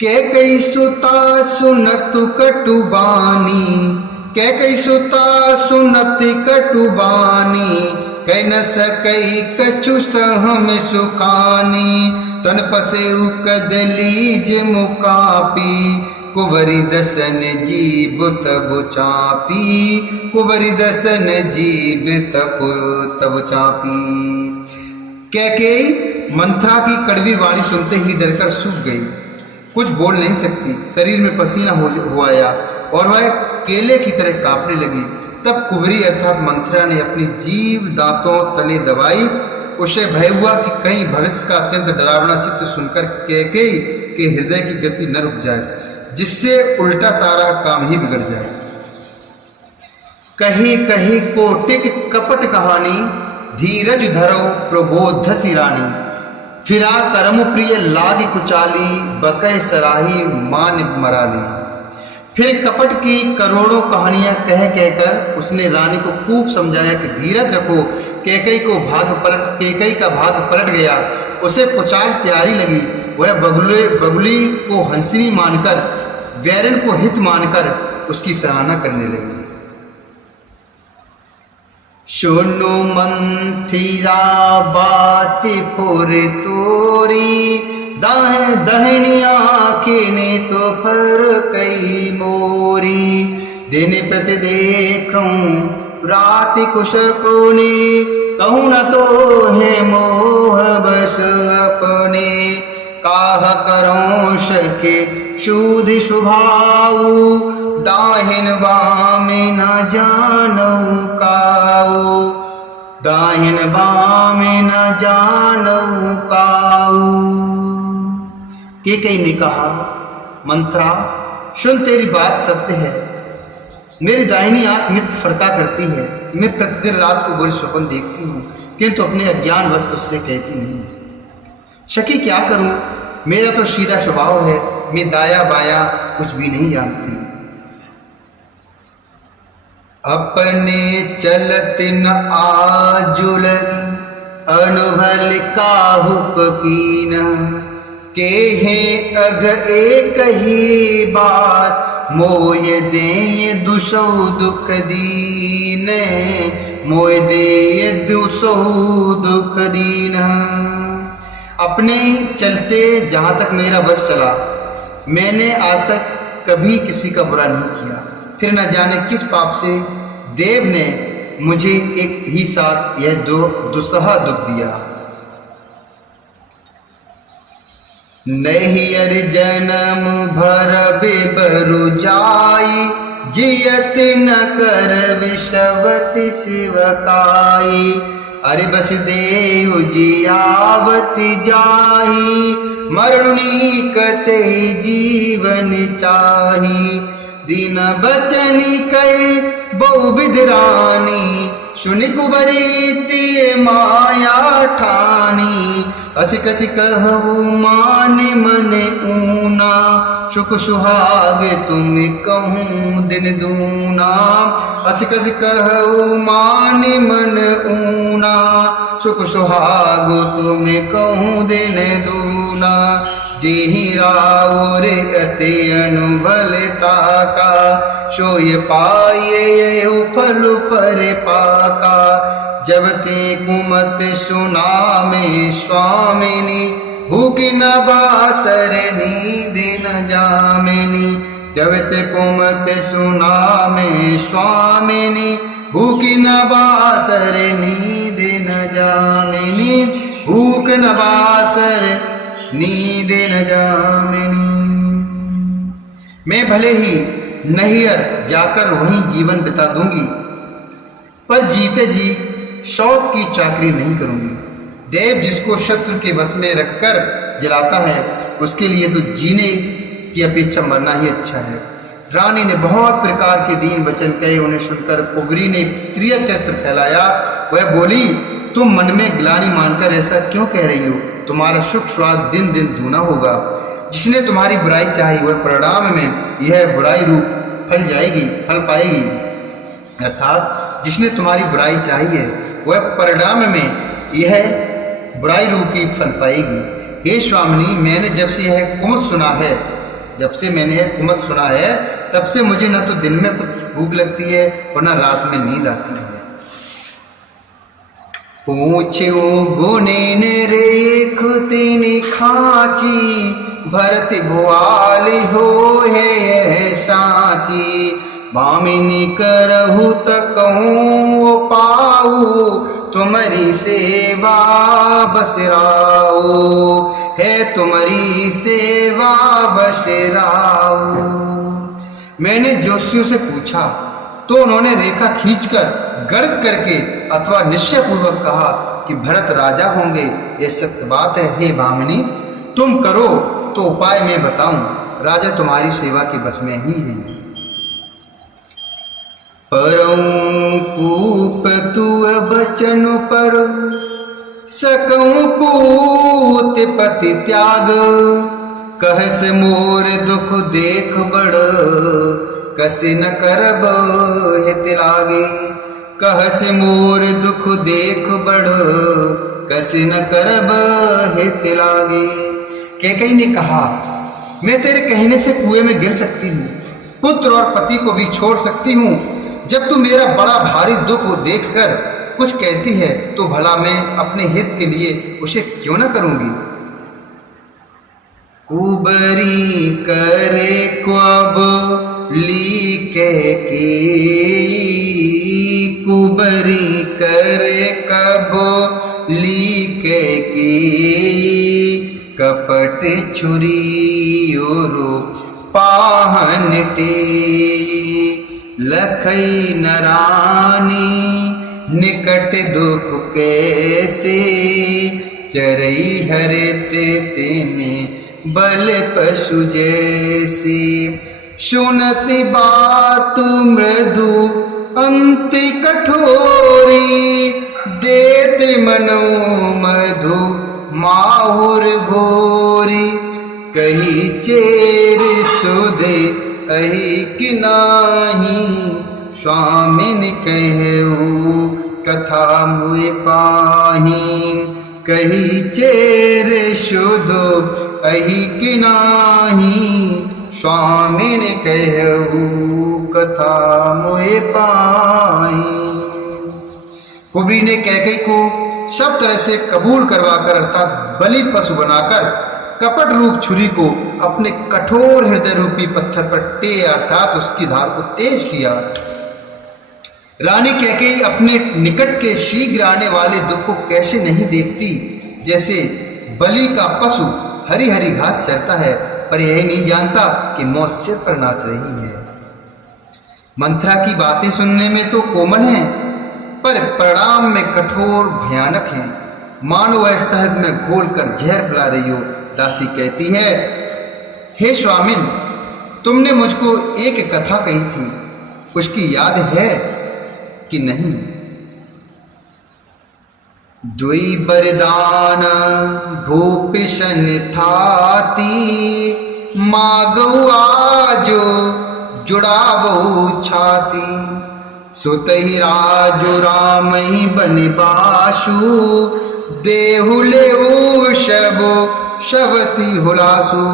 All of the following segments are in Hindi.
कैकई सुता सुनत कटुबानी, कैकई सुता सुनत कटुबानी, कह न सकई कछु सहम सुखानी। तन पसे कदलीज मुकापी, कुंवरी दसन जीव तब चापी, कुंवरी दसन जीव तब चापी। कैकेयी मंथरा की कड़वी वाणी सुनते ही डरकर सूख गई, कुछ बोल नहीं सकती, शरीर में पसीना हो आया और वह केले की तरह कांपने लगी। तब कुंवरी अर्थात मंथरा ने अपनी जीभ दांतों तले दबाई। उसे भय हुआ कि कहीं भविष्य का अत्यंत डरावना चित्र सुनकर कैकेयी के हृदय की गति न रुक जाए, जिससे उल्टा सारा काम ही बिगड़ जाए। कही कही कोटिक कपट कहानी, धीरज धरो प्रबोधसी रानी। फिरा करम प्रिय लाग कुचाली, बकै सराही मान मराली। फिर कपट की करोड़ों कहानियां कह कहकर उसने रानी को खूब समझाया कि धीरज रखो। कैकेयी का भाग पलट गया। उसे कुचाल प्यारी लगी। वह बगुली को हंसनी मानकर, वैरन को हित मानकर उसकी सराहना करने लगी। सुनु मंथिरा बात पुर तोरी, दहनी आँखें ने तो फर कई मोरी। दिन प्रति देखूं रात कुश पुने, कहूँ न तो है मोह बस अपने। काह करो सके शूद सुभाऊ, दाहिन बाम न जानऊ काऊ, दाहिन बाम न जानऊ काऊ। कैकेयी ने कहा, मंथरा सुन, तेरी बात सत्य है। मेरी दाहिनी आंख नित्य फरका करती है। मैं प्रतिदिन रात को बुरे स्वप्न देखती हूँ, किंतु अपने अज्ञान वश तुझसे कहती नहीं। सखी क्या करूं, मेरा तो सीधा स्वभाव है। मैं दाया बाया कुछ भी नहीं जानती। अपने चलत न आजुलगी, अनुभल काहुक कीन। केहे अघ एक ही बार, मोय दे दुसौ दुख दीन। मोय दे दुसौ दुख दीन। अपने चलते जहाँ तक मेरा बस चला, मैंने आज तक कभी किसी का बुरा नहीं किया। फिर न जाने किस पाप से देव ने मुझे एक ही साथ यह दुस्सह दुख दिया। नहीं अर जन्म भर बेबरु जाई, जियत न कर विषवत शिवकाई। अरे बस देव जियावत जाही, मरुनी कते जीवन चाही। दीन बचनी कई बहु विधरानी, सुनि कुंवरी तिय माया ठानी। असी कसी कहू मान मन ऊना, सुख सुहाग तुम कहूँ दिन दूना। असी कसी कहू मान मन ऊना, सुख सुहाग तुम कहूँ दिन दूना। जेहि राव रे अति अनुभलता का, सोय पाये फल पर पाका। जब ते कुमत सुना में स्वामिनी, भूख न बासर नींद न जामिनी। जब ते कुमत सुना में स्वामिनी, भूख न बासर नींद न जामिनी। भूख न बासर नींद न जामिनी। मैं भले ही नैहर जाकर वहीं जीवन बिता दूंगी, पर जीते जी शौक की चाकरी नहीं करूंगी। देव जिसको शत्रु के वश में रखकर जलाता है, उसके लिए तो जीने की अपेक्षा मरना ही अच्छा है। रानी ने बहुत प्रकार के दीन वचन कहे। उन्हें सुनकर कुंवरी ने प्रिय चरित्र फैलाया। वह बोली, तुम मन में ग्लानि मानकर ऐसा क्यों कह रही हो? तुम्हारा सुख स्वाद दिन दिन दूना होगा। जिसने तुम्हारी बुराई चाही, वह परिणाम में यह बुराई रूप फल पाएगी। अर्थात जिसने तुम्हारी बुराई चाहिए, वह परिणाम में यह बुराई रूपी फल पाएगी। हे स्वामिनी, मैंने जब से यह कुमुद सुना है, जब से मैंने यह कुमत सुना है तब से मुझे न तो दिन में कुछ भूख लगती है और न रात में नींद आती है। पूछो गुणेन रेख तिनि खाची, भरत भुआल हो है साची। भामिनी करहु तकऊँ पाऊ, तुम्हारी सेवा बसराऊ है, तुम्हारी सेवा बसराऊ। मैंने जोशियों से पूछा तो उन्होंने रेखा खींचकर गणित करके अथवा निश्चय पूर्वक कहा कि भरत राजा होंगे। यह सत्य बात है। हे भामिनी, तुम करो तो उपाय मैं बताऊं, राजा तुम्हारी सेवा के बस में ही है। परऊं कूप तु बचन पर, सकऊं पूत पति त्याग। कहस मोर दुख देख बड़, कसे न करब हित लागे। कहस मोर दुख देख बड़, कसे न करब हित लागे। कैकेयी ने कहा, मैं तेरे कहने से कुएं में गिर सकती हूँ, पुत्र और पति को भी छोड़ सकती हूँ। जब तू मेरा बड़ा भारी दुख देखकर कुछ कहती है तो भला मैं अपने हित के लिए उसे क्यों न करूंगी। कुबरी करे क्वब ली कैकेयी, कुबरी करे कब ली कैकेयी। कपट छुरी ओरो पाहन टेई, लखई नरानी निकट दुख कैसे। चरई हरते तेने बल पशु जैसे। सुनति बात मृदु अंति कठोरी, देत मनो मधु माहुर घोरी। कही चेर सुधे अहि कि नाही, स्वामिन कहऊ कथा मुए पाही। कही चेर शुधो अहि कि नाही, स्वामिन कहऊ कथा मुए पाही। कुबरी ने कैकेयी को सब तरह से कबूल करवाकर अर्थात बलि पशु बनाकर कपट रूप छुरी को अपने कठोर हृदय रूपी पत्थर पर टे अर्थात उसकी धार को तेज किया। रानी कैकेयी अपने निकट के शीघ्र आने वाले दुख को कैसे नहीं देखती, जैसे बलि का पशु हरी हरी घास चरता है पर यह नहीं जानता कि मौत सिर पर नाच रही है। मंथरा की बातें सुनने में तो कोमल है पर परिणाम में कठोर भयानक है, मानो वह शहद में घोल कर जहर पिला रही हो। दासी कहती है, हे स्वामिन, तुमने मुझको एक कथा कही थी, उसकी याद है कि नहीं। दुई बरदान भूपिशन थाती, मागऊ आजो जुड़ावो छाती। सुतहि राजो राम ही बनिबासु, देहु लेऊ शबो शवती हुलासु।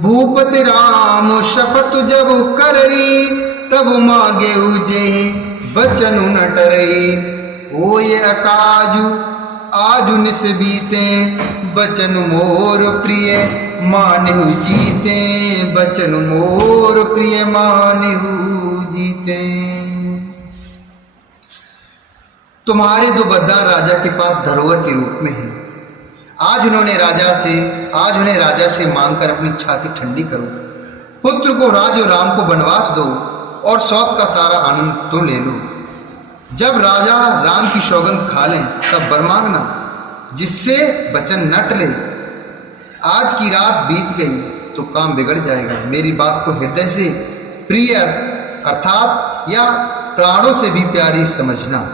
भूपति राम शपथ जब करई, तब मांगे उजे बचनु न टरई। ओ ये अकाजु आजु निस बीते, बचन मोर प्रिय मानहु जीते। बचन मोर प्रिय मानहु जीते। तुम्हारे दो बद्दार राजा के पास धरोहर के रूप में हैं। आज उन्हें राजा से मांगकर अपनी छाती ठंडी करो। पुत्र को राज और राम को वनवास दो और सौत का सारा आनंद तो ले लो। जब राजा राम की सौगंध खा लें तब वर मांगना, जिससे वचन न टले। आज की रात बीत गई तो काम बिगड़ जाएगा। मेरी बात को हृदय से प्रिय अर्थात या प्राणों से भी प्यारी समझना।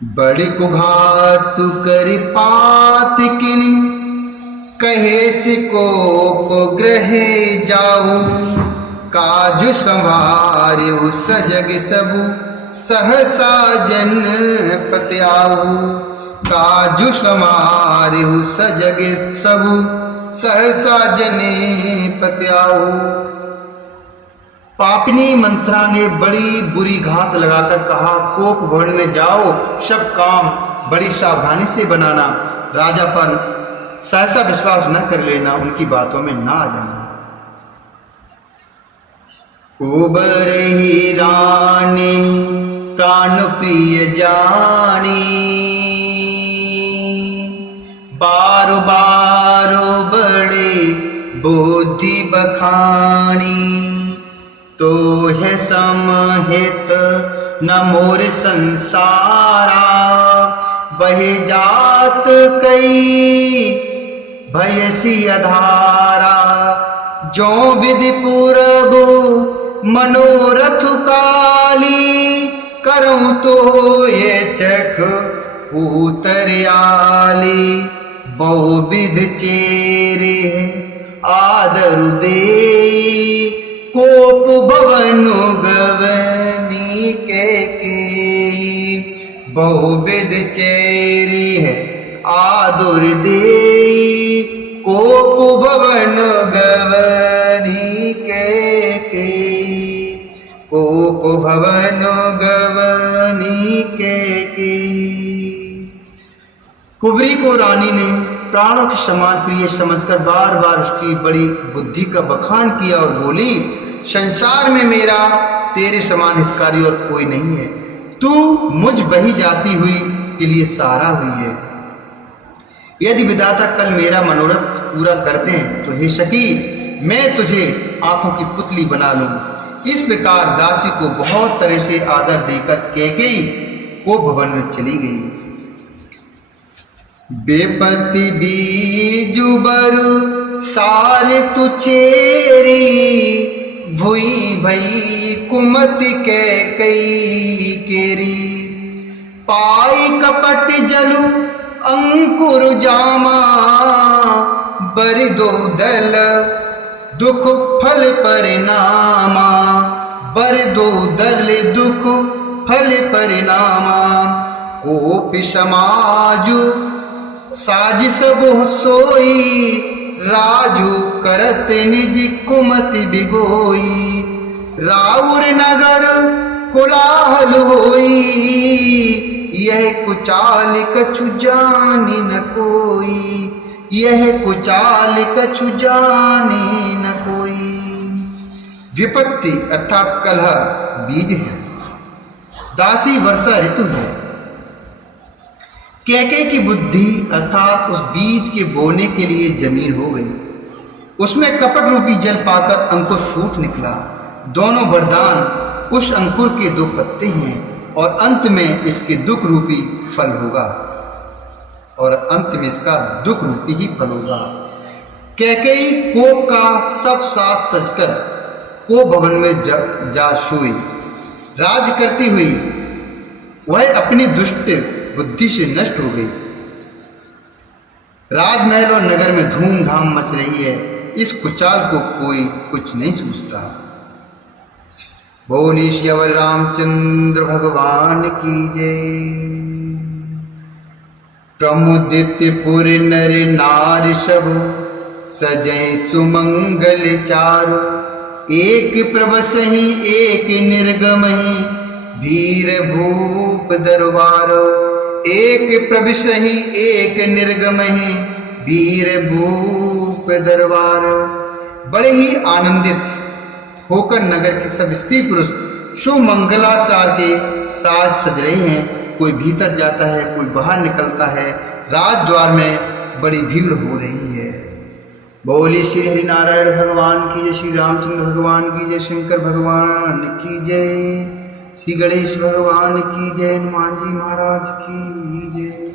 बड़ी कुघात कर पात किनी, कहे सिकोप ग्रहे जाऊ। काजु संवार्यु सजग सबु, सहसा जन पत्याऊ। काजु संवार्यु सजग सबु, सहसा जने पत्याहु। पापिनी मंत्रा ने बड़ी बुरी घात लगाकर कहा, कोप भवन में जाओ, सब काम बड़ी सावधानी से बनाना, राजा पर सहसा विश्वास न कर लेना, उनकी बातों में ना आ जाना। कुबर ही रानी प्राण प्रिय जानी, बारो बारो बड़े बुद्धि बखानी, तो है समहित न मोर संसारा, बहे जात कई भयसी अधारा, जो विधि पूरब मनोरथ काली, करूं तो ये चख पूतरयाली, बहुविध चेरे आदरु देई, कोप भवनु गवनी के बहुविध चेरी है आदुर देई, कोप भवन गवनी के कोप भवन गवनी के। कुबरी को रानी ने प्राणों के समान प्रिय समझकर बार बार उसकी बड़ी बुद्धि का बखान किया और बोली, संसार में मेरा तेरे समान हितकारी और कोई नहीं है, तू मुझ बही जाती हुई के लिए सहारा हुई है। यदि विधाता कल मेरा मनोरथ पूरा करते हैं तो हे सखी, मैं तुझे आंखों की पुतली बना लूं। इस प्रकार दासी को बहुत तरह से आदर देकर कैकेयी को भवन में चली गई। बेपति बीजु बरु सारे तुचेरी, भुई भई कुमति कैकेयी केरी, पाई कपट जलु अंकुर जामा, बरि दो दल दुख फल परिणामा, बरि दो दल दुख फल परिणामा, कोपि समाजु साजिश बहु सोई, राजू करत निज कुमति बिगोई, राउर नगर कोलाहल होई, यह कुचाल कछु जानी न कोई, यह कुचाल कछु जानी न कोई। विपत्ति अर्थात कलह बीज है, दासी वर्षा ऋतु है। कैकेयी की बुद्धि अर्थात उस बीज के बोने के लिए जमीन हो गई, उसमें कपट रूपी जल पाकर अंकुर फूट निकला। दोनों वरदान उस अंकुर के दो पत्ते हैं और अंत में इसके दुख रूपी फल होगा, और अंत में इसका दुख रूपी ही फल होगा। कैकेयी कोप का सब साथ सजकर को भवन में जा सोई। राज करती हुई वह अपनी दुष्ट बुद्धि से नष्ट हो गई। राजमहल और नगर में धूमधाम मच रही है, इस कुचाल को कोई कुछ नहीं सोचता। बोली श्री रामचंद्र भगवान की जय। प्रमुदित पुर नर नार सब, सजय सुमंगल चारु, एक प्रभसहि एक निर्गमहि, वीर भूप दरबार, एक प्रविशहि एक निर्गमहि, वीर भूप दरबार। बड़े ही आनंदित होकर नगर के सब स्त्री पुरुष सुमंगलाचार के साथ सज रहे हैं। कोई भीतर जाता है, कोई बाहर निकलता है। राजद्वार में बड़ी भीड़ हो रही है। बोली श्री हरि नारायण भगवान की जय, श्री रामचंद्र भगवान की जय, शंकर भगवान की जय, श्री गणेश भगवान की जय, हनुमान जी महाराज की जय।